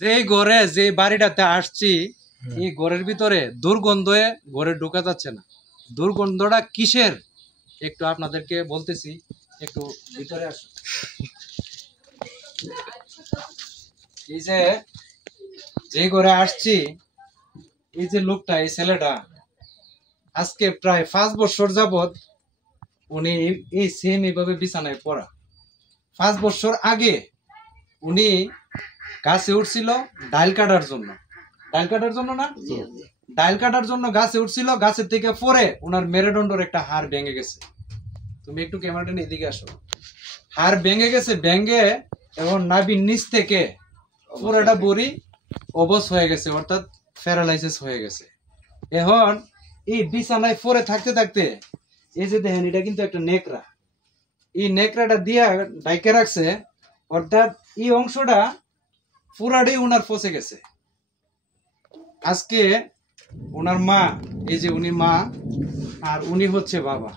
যে ঘরে যে বাড়িটাতে আসছি এই ঘরের ভিতরে দুর্গন্ধে ঘরে ঢোকা যাচ্ছে না। দুর্গন্ধটা কিসের একটু আপনাদেরকে বলতেছি, একটু ভিতরে আসুন। এই যে যে ঘরে আসছি, এই যে লোকটা, এই ছেলেটা আজকে প্রায় 5 বছর যাবত উনি এই সেম এইভাবে বিছানায় পড়া। 5 বছর আগে উনি গাছে উঠছিল ডাল কাটার জন্য, ডাল কাটার জন্য না, ডাল কাটার জন্য গাছে উঠছিল, গাছের থেকে পরে ওনার মেরুদণ্ডের একটা হাড় ভেঙে গেছে। তুমি একটু ক্যামেরাটা নিয়ে এদিকে আসো। হাড় ভেঙে গেছে, ভেঙে এবং নাভির নিচ থেকে পুরোটা বড়ি অবশ হয়ে গেছে, অর্থাৎ প্যারালাইসিস হয়ে গেছে। এখন এই বিছানায় পরে থাকতে থাকতে এই যে দেখেন, এটা কিন্তু একটা নেকড়া, এই নেকড়াটা দিয়া ঢাইকে রাখছে, অর্থাৎ এই অংশটা পুরাটাই ওনার ফসে গেছে। আজকে ওনার মা, এই যে উনি মা আর উনি হচ্ছে বাবা।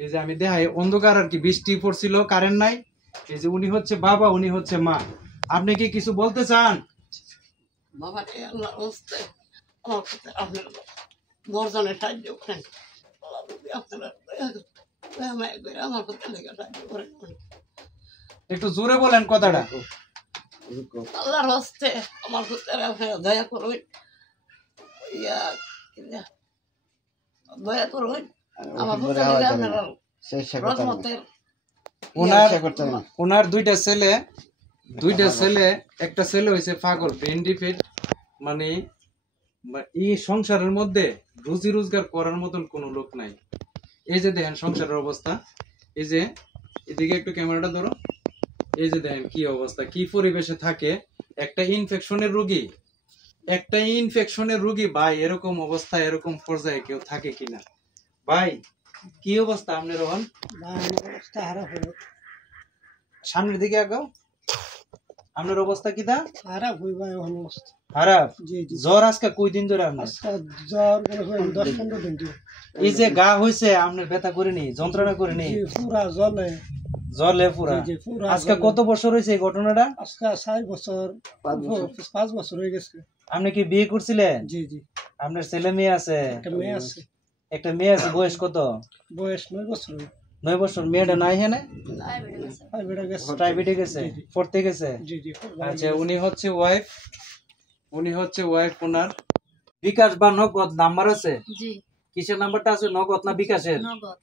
এই যে আমি দেখাই অন্ধকার আর কি, বৃষ্টি পড়ছিল, কারেন্ট নাই। এই যে উনি হচ্ছে বাবা, উনি হচ্ছে মা। আপনি কি কিছু বলতে চান? বাবা আল্লাহ রাস্তে আমার কাছে আপনার বর্জনের সাহায্য করেন, আমার কাছে সাহায্য করেন। একটু জোরে বলেন কথাটা। আল্লাহ রাস্তে আমার কাছে আপনারা দয়া করুন, দয়া করুন আমার কাছে আপনারা রহমতের। ওনার দুইটা ছেলে, একটা ছেলে হয়েছে পাগল, ব্রেন ডিফেক্ট। মানে এই সংসারের মধ্যে রুজি রোজগার করার মতন কোনো লোক নাই। এই যে দেখেন সংসারের অবস্থা, এই যে এদিকে একটু ক্যামেরাটা ধরো, এই যে দেখেন কি অবস্থা, কি পরিবেশে থাকে একটা ইনফেকশনের রোগী। ভাই এরকম অবস্থা, এরকম পর্যায়ে কেউ থাকে কিনা? ভাই কি অবস্থা আপনার? রোহন সামনের দিকে আগাও। আপনার অবস্থা কি? খারাপ হই ভাই, অবস্থা খারাপ। জি জি। জ্বর আজকে কই দিন ধরে আপনার? জ্বর 10-15 দিন ধরে। এই যে গা হইছে আপনার, ব্যথা করেনি, যন্ত্রণা করেনি? পুরা জ্বলে পুরা। আজকে কত বছর হয়েছে এই ঘটনাটা? আজকে 4 বছর 5 বছর হয়ে গেছে। আপনি কি বিয়ে করছিলেন? জি জি। আপনার ছেলে মেয়ে আছে? একটা মেয়ে আছে। বয়স কত? বয়স 9 বছর। 9 বছর। মেয়েটা নাই হেনে? প্রাইভেটে গেছে, পড়তে গেছে। জি জি। আচ্ছা, উনি হচ্ছে ওয়াইফ। ওনার বিকাশ বা নগদ নাম্বার আছে? জি। কিসের নাম্বারটা আছে, নগদ না বিকাশের? নগদ।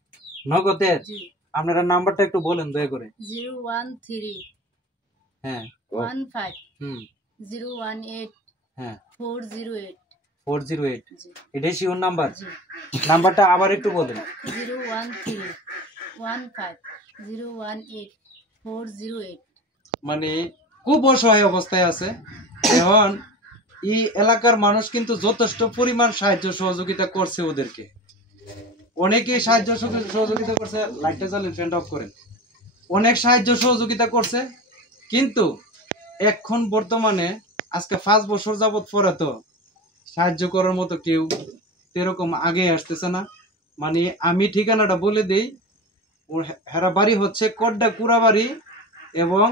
নগদের? জি। আপনারা নাম্বারটা একটু বলেন দয়া করে। 013 হ্যাঁ 15 হুম 018 হ্যাঁ 408 408। জি এটাই শিওর নাম্বার? জি। নাম্বারটা আবার একটু বলেন। 013 15 018 408। মানে খুব অসহায় অবস্থায় আছে। এখন এই এলাকার মানুষ কিন্তু যথেষ্ট পরিমাণ সাহায্য সহযোগিতা করছে ওদেরকে, অনেকেই সাহায্য সহযোগিতা করছে। লাইটটা জ্বালেন, ফ্যানটা অফ করেন। অনেক সাহায্য সহযোগিতা করছে, কিন্তু এখন বর্তমানে আজকে 5 বছর যাবত পরে তো সাহায্য করার মতো কেউ এরকম আগে আসতেছে না। মানে আমি ঠিকানাটা বলে দেই, হেরা বাড়ি হচ্ছে কড্ডা কুড়াবাড়ি এবং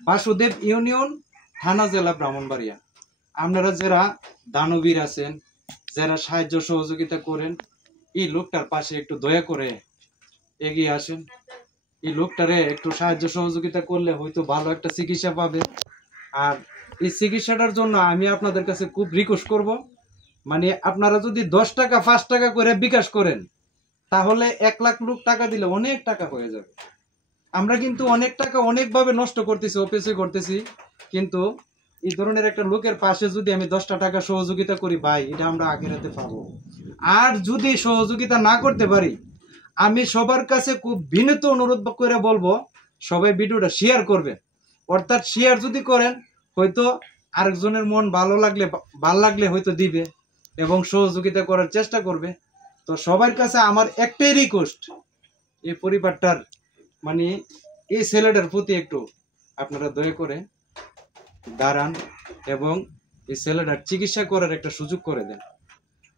বাসুদেব ইউনিয়ন, থানা, জেলা ব্রাহ্মণবাড়িয়া। আপনারা যারা দানবীর আছেন, যারা সাহায্য সহযোগিতা করেন, এই লোকটার পাশে একটু দয়া করে এগিয়ে আসেন। এই লোকটারে একটু সাহায্য সহযোগিতা করলে হয়তো ভালো একটা চিকিৎসা পাবে। আর এই চিকিৎসাটার জন্য আমি আপনাদের কাছে খুব রিকোয়েস্ট করব, মানে আপনারা যদি 10 টাকা 5 টাকা করে বিকাশ করেন, তাহলে 1 লাখ লোক টাকা দিলে অনেক টাকা হয়ে যাবে। আমরা কিন্তু অনেক টাকা অনেকভাবে নষ্ট করতেছি, অপচয় করতেছি, কিন্তু এই ধরনের একটা লোকের পাশে যদি আমি 10টা টাকা সহযোগিতা করি ভাই, এটা আমরা আখিরাতে পাবো। আর যদি সহযোগিতা না করতে পারি, আমি সবার কাছে খুব বিনীত অনুরোধ করে বলবো, সবাই ভিডিওটা শেয়ার করবেন। অর্থাৎ শেয়ার যদি করেন, হয়তো আরেকজনের মন ভালো লাগলে হয়তো দিবে এবং সহযোগিতা করার চেষ্টা করবে। তো সবার কাছে আমার একটাই রিকোয়েস্ট, এই পরিবারটার মানে এই ছেলেটার প্রতি একটু আপনারা দয়া করে দাঁড়ান এবং এই ছেলেটার চিকিৎসা করার একটা সুযোগ করে দেন।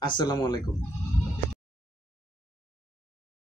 আসসালামু আলাইকুম।